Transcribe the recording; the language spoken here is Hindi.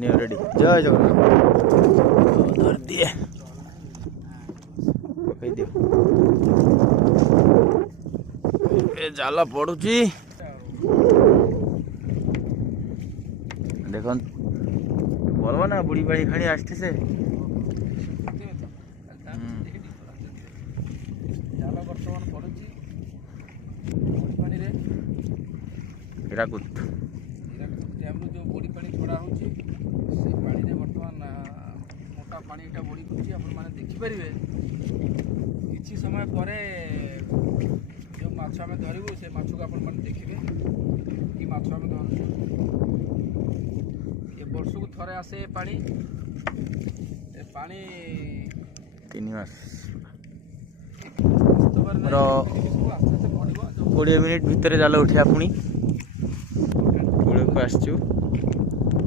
नियो रेडी जय जगन्नाथ धर दिए पकई दियो ए जाला पड़ुची देखो बोलवा ना बुढ़ी बाड़ी खाली आसते से हीराकुद जो बड़ी पानी छड़ा होची से पानी रे वर्तमान मोटा पानीटा बड़ी कुची आपण माने देखि परिबे किछि समय परे जो माछ आमे धरिबो से माछ को आपण माने देखिबे कि माछ आमे धरछु ये वर्ष को थरे आसे पानी ए पानी 3 मास 20 मिनिट भितर जाल उठिया पुणी कूल को आसचु